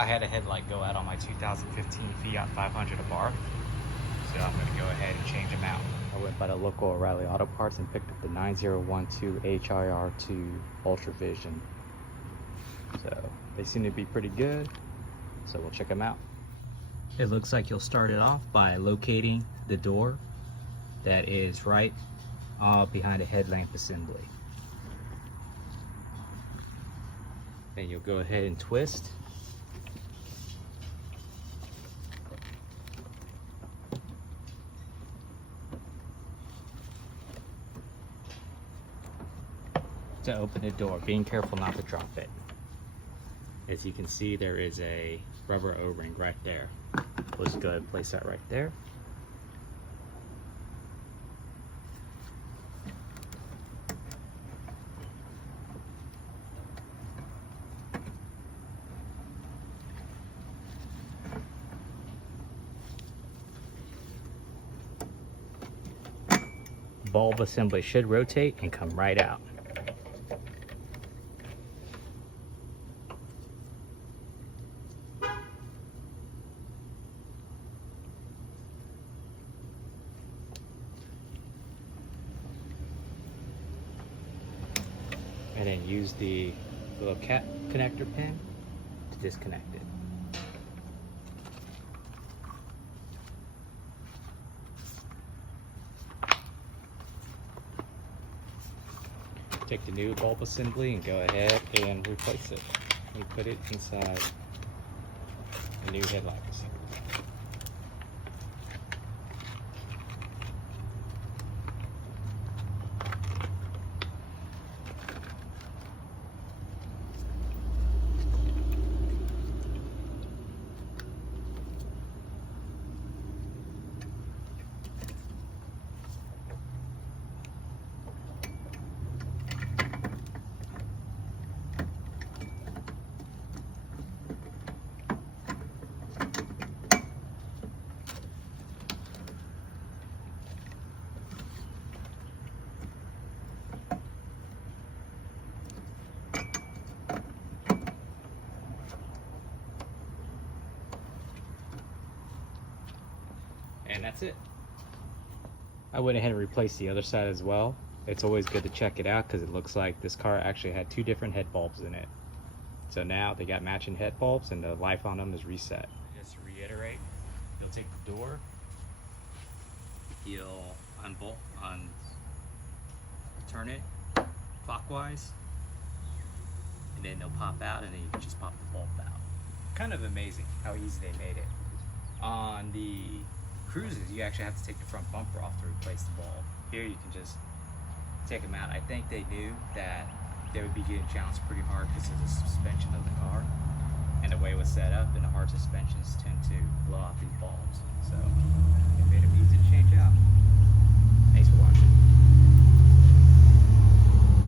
I had a headlight go out on my 2015 Fiat 500 Abarth, so I'm going to go ahead and change them out. I went by the local O'Reilly Auto Parts and picked up the 9012 HIR2 Ultra Vision. So they seem to be pretty good, so we'll check them out. It looks like you'll start it off by locating the door that is right behind the headlamp assembly. Then you'll go ahead and twist. To open the door, being careful not to drop it. As you can see, there is a rubber O-ring right there. We'll just go ahead and place that right there. Bulb assembly should rotate and come right out. And then use the little cap connector pin to disconnect it. Take the new bulb assembly and go ahead and replace it. And put it inside the new headlight assembly. And that's it. I went ahead and replaced the other side as well. It's always good to check it out because it looks like this car actually had two different head bulbs in it. So now they got matching head bulbs and the life on them is reset. Just to reiterate, you'll take the door, you'll turn it clockwise, and then they'll pop out, and then you can just pop the bulb out. Kind of amazing how easy they made it. On the Cruises, you actually have to take the front bumper off to replace the bulb. Here you can just take them out. I think they knew that they would be getting challenged pretty hard because of the suspension of the car and the way it was set up, and the hard suspensions tend to blow out these bulbs.